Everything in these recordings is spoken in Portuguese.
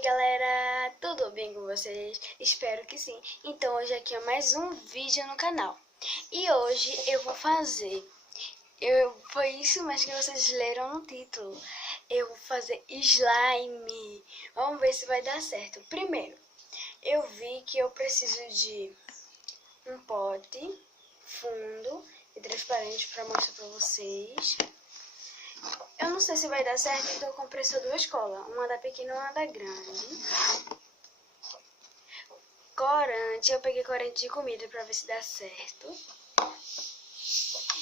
Oi galera, tudo bem com vocês? Espero que sim. Então hoje aqui é mais um vídeo no canal. E hoje eu vou fazer, foi isso mesmo que vocês leram no título. Eu vou fazer slime. Vamos ver se vai dar certo. Primeiro, eu vi que eu preciso de um pote, fundo e transparente para mostrar para vocês. Eu não sei se vai dar certo, então eu comprei só duas colas. Uma da pequena e uma da grande. Corante, eu peguei corante de comida pra ver se dá certo.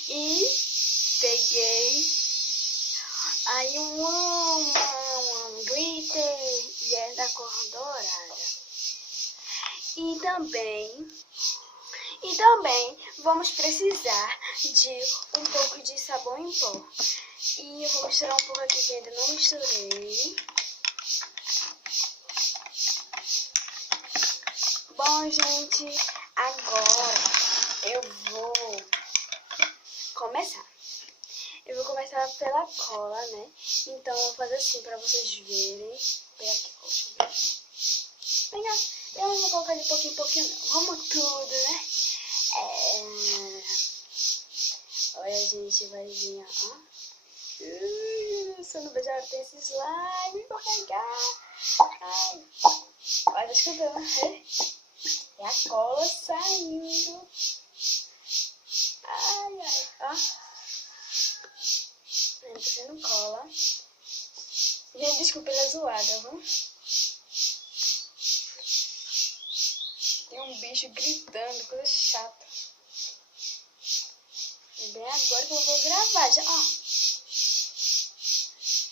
E peguei aí um glitter e é da cor dourada. E também vamos precisar de um pouco de sabão em pó. E eu vou misturar um pouco aqui que ainda não misturei. Bom, gente, agora eu vou começar. Eu vou começar pela cola, né? Então eu vou fazer assim pra vocês verem. Pega aqui, deixa eu ver. Pegar. Eu não vou colocar de pouquinho em pouquinho, não. Vamos tudo, né? Olha, gente, vai vir, ó. Se eu não beijar, tem esse slime, vou carregar. Ai. Olha, deixa eu ver, né? É a cola saindo. Ai, ai, ó. Tá sendo cola. Gente, desculpa pela zoada, vamos. Tem um bicho gritando, coisa chata. E bem agora que eu vou gravar, já, ó.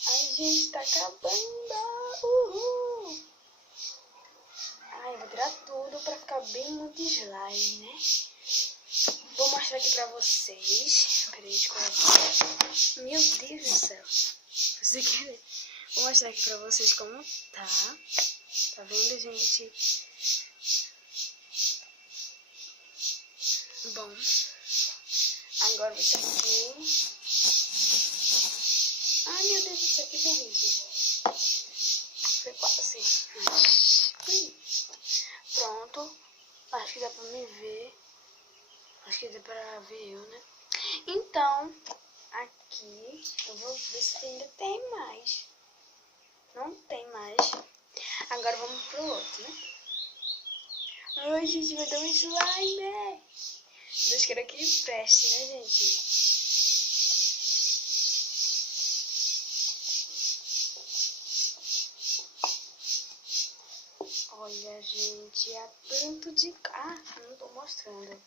Ai, gente, tá acabando. Uhul. Ai, eu vou tirar tudo pra ficar bem muito slime, né? Vou mostrar aqui pra vocês. Peraí, deixa eu colocar. Meu Deus do céu. Você quer? Vou mostrar aqui pra vocês como tá. Tá vendo, gente? Bom. Agora vou deixar aqui. Ai, meu Deus do céu, que burrice. Foi quase. Pronto. Acho que dá pra me ver. Acho que dá pra ver eu, né? Então, aqui eu vou ver se ainda tem mais. Não tem mais. Agora vamos pro outro, né? Ai, gente, vai dar um slime, né? Deus queira que preste, né, gente? Olha, gente, há tanto de... Ah, não tô mostrando.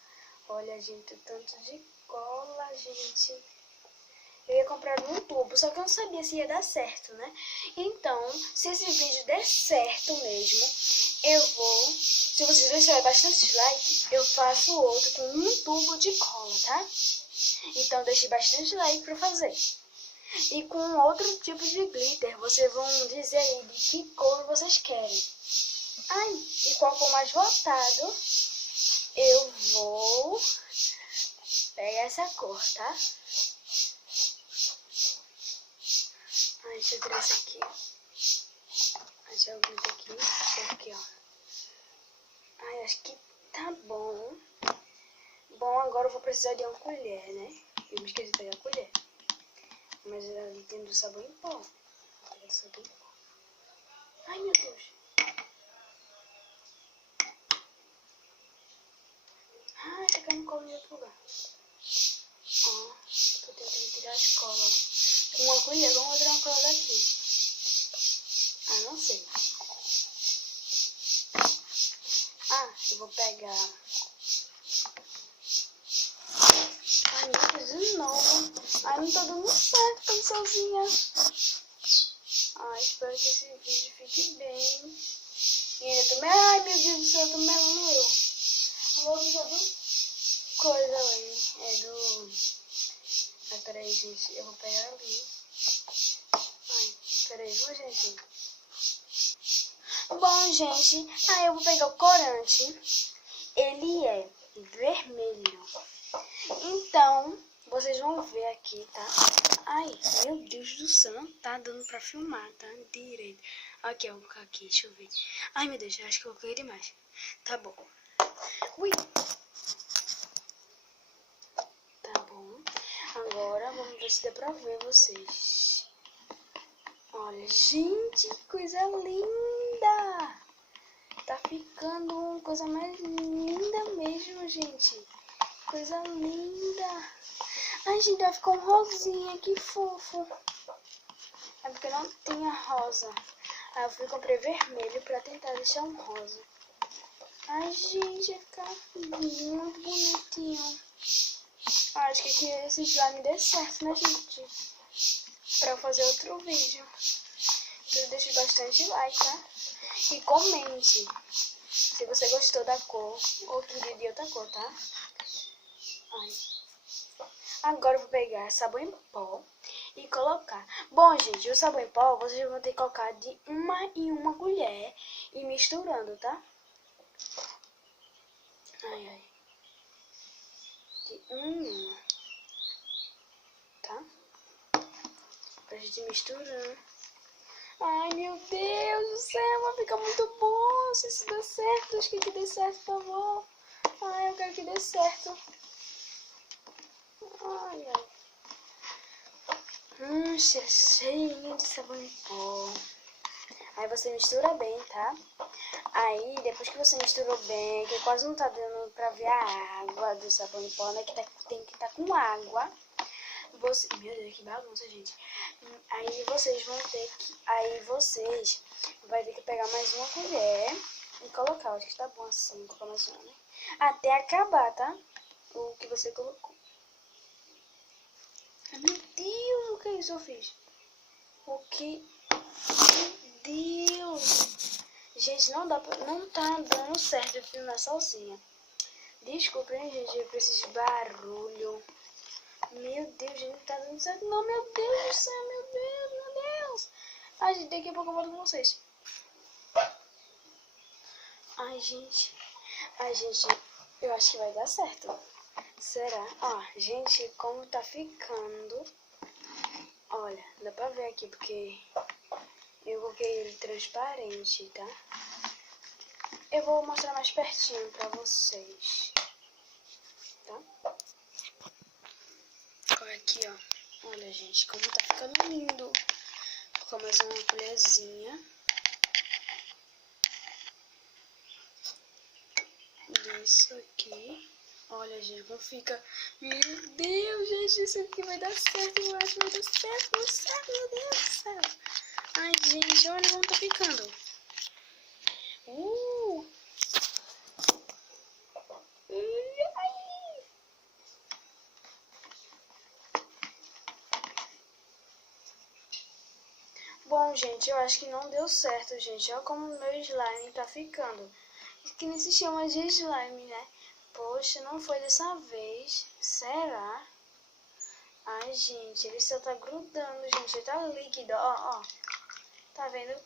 Olha, gente, tanto de cola, gente. Eu ia comprar um tubo, só que eu não sabia se ia dar certo, né? Então, se esse vídeo der certo mesmo, eu vou... Se vocês deixarem bastante like, eu faço outro com um tubo de cola, tá? Então, deixe bastante like pra fazer. E com outro tipo de glitter, vocês vão dizer aí de que cor vocês querem. Ai, e qual for mais votado, eu vou pegar essa cor, tá? Ai, deixa eu tirar isso aqui. Deixa eu ver aqui, ó. Ai, acho que tá bom. Bom, agora eu vou precisar de uma colher, né? Eu me esqueci de pegar a colher. Mas ali tem do sabão em pó. Vou pegar sabão em pó. Ai, meu Deus. Ai, tá caindo cola em outro lugar. Ó, tô tentando tirar as colas. Com uma colher, vamos tirar uma cola daqui. Ah, não sei. Ah, eu vou pegar... Ai, meu Deus, de novo. Ai, não tá dando certo, tô sozinha. Ai, espero que esse vídeo fique bem. E ainda tô... Ai, meu Deus do céu, eu tô melando eu. Vou usar coisa ali. É do... Ai, peraí, gente. Eu vou pegar ali. Ai, peraí, viu, gente? Bom, gente. Aí eu vou pegar o corante. Ele é vermelho. Então, vocês vão ver aqui, tá? Ai, meu Deus do céu, não tá dando pra filmar, tá? Direito. Aqui, eu vou colocar aqui, deixa eu ver. Ai, meu Deus, acho que eu coloquei demais. Tá bom. Ui. Tá bom. Agora, vamos ver se dá pra ver vocês. Olha, gente, que coisa linda. Tá ficando uma coisa mais linda mesmo, gente. Coisa linda. Ai, gente, vai ficar um rosinha, que fofo. É porque não tinha rosa. Aí eu fui e comprei vermelho pra tentar deixar um rosa. Ai, gente, vai ficar muito bonitinho. Acho que aqui esse slime dê certo, né, gente? Pra fazer outro vídeo. Então deixe bastante like, tá? E comente se você gostou da cor ou queria de outra cor, tá? Ai. Agora eu vou pegar sabão em pó e colocar. Bom, gente, o sabão em pó vocês vão ter que colocar de uma em uma colher e misturando, tá? Ai, ai. De uma em uma. Tá? Pra gente misturar. Ai, meu Deus do céu, vai ficar muito bom. Se isso der certo, acho que dê certo, por favor. Ai, eu quero que dê certo. Ai, ai. Cheirinho de sabão em pó. Aí você mistura bem, tá? Aí, depois que você misturou bem, que quase não tá dando pra ver a água do sabão em pó, né? Que tem que estar com água. Meu Deus, que bagunça, gente. Aí vocês vão ter que... Aí vocês vai ter que pegar mais uma colher e colocar. Acho que tá bom assim, colocar mais uma, né? Até acabar, tá? O que você colocou. Ai, meu Deus, o que é isso eu fiz? O que... Meu Deus! Gente, não tá dando certo eu filmar sozinha. Desculpa, hein, gente, por esse barulho. Meu Deus, gente, não tá dando certo não, meu Deus do céu, meu Deus, meu Deus. Ai, gente, daqui a pouco eu volto com vocês. Ai, gente, eu acho que vai dar certo. Será? Ó, gente, como tá ficando. Olha, dá pra ver aqui, porque eu coloquei ele transparente, tá? Eu vou mostrar mais pertinho pra vocês, tá? Olha aqui, ó. Olha, gente, como tá ficando lindo. Vou colocar mais uma colherzinha. Isso aqui. Olha, gente, como fica. Meu Deus, gente, isso aqui vai dar certo. Eu acho que vai dar certo, meu Deus do céu. Ai, gente, olha como tá ficando. Ai. Bom, gente, eu acho que não deu certo, gente. Olha como o meu slime tá ficando. Que nem se chama de slime, né? Poxa, não foi dessa vez. Será? Ai, gente, ele só tá grudando, gente. Ele tá líquido, ó, ó. Tá vendo?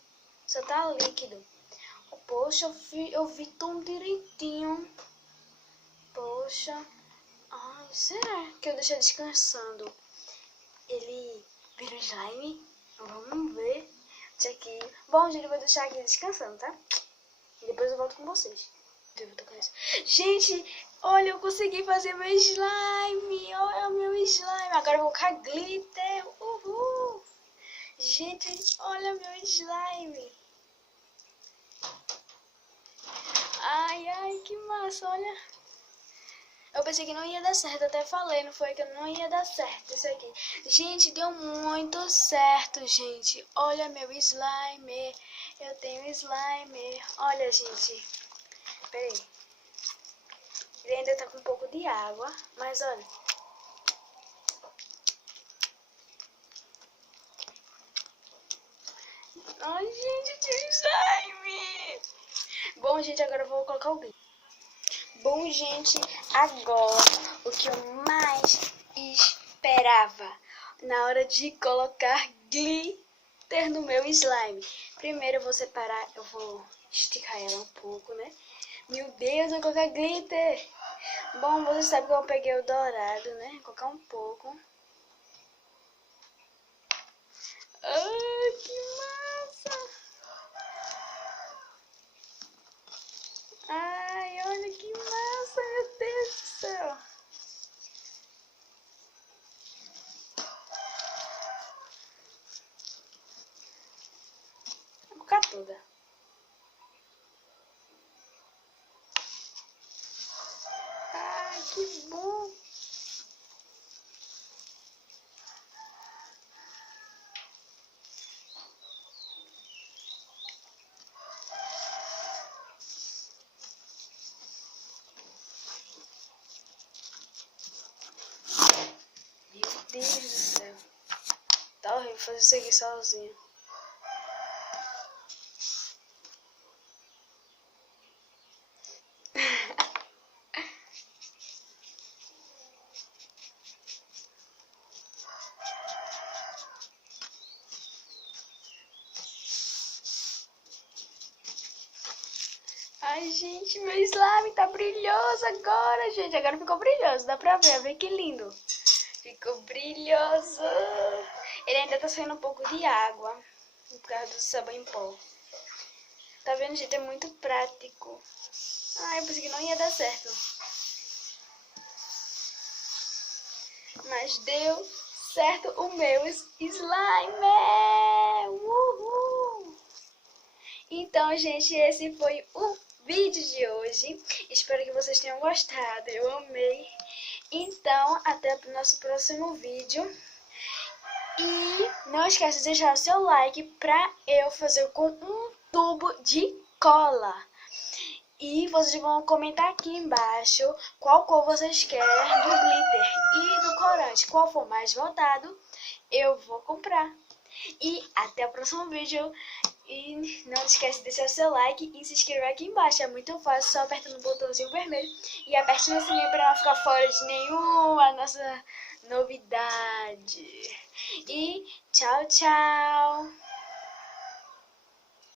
Só tá líquido. Poxa, eu vi tão direitinho. Poxa. Ai, será que eu deixei descansando? Ele vira slime? Vamos ver. Deixa aqui. Bom, gente, eu vou deixar aqui descansando, tá? E depois eu volto com vocês. Gente, olha, eu consegui fazer meu slime. Olha o meu slime. Agora eu vou colocar glitter. Uhul. Gente, olha meu slime. Ai, ai, que massa, olha. Eu pensei que não ia dar certo, até falei, não foi que não ia dar certo isso aqui. Gente, deu muito certo, gente. Olha meu slime. Eu tenho slime. Olha, gente. Peraí. Ele ainda tá com um pouco de água, mas olha. Ai, gente, tem slime. Bom, gente, agora eu vou colocar o glitter. Bom, gente, agora o que eu mais esperava na hora de colocar glitter no meu slime. Primeiro eu vou separar, eu vou esticar ela um pouco, né? Meu Deus, eu vou colocar glitter. Bom, você sabe que eu peguei o dourado, né? Vou colocar um pouco. Ai, que massa! toda. Ai, que bom! Meu Deus do céu. Tá horrível fazer isso aqui sozinho. Ai, gente, meu slime tá brilhoso agora, gente. Agora ficou brilhoso, dá pra ver. Vê que lindo. Ficou brilhoso. Ele ainda tá saindo um pouco de água, por causa do sabão em pó. Tá vendo, gente? É muito prático. Ah, eu pensei que não ia dar certo. Mas deu certo o meu slime. Uhul! Então, gente, esse foi o vídeo de hoje. Espero que vocês tenham gostado. Eu amei. Então, até o nosso próximo vídeo. E não esqueça de deixar o seu like pra eu fazer com um tubo de cola. E vocês vão comentar aqui embaixo qual cor vocês querem do glitter e do corante. Qual for mais votado, eu vou comprar. E até o próximo vídeo. E não esquece de deixar o seu like e se inscrever aqui embaixo. É muito fácil, só apertando o botãozinho vermelho. E aperte no sininho para não ficar fora de nenhuma nossa novidade. E tchau, tchau!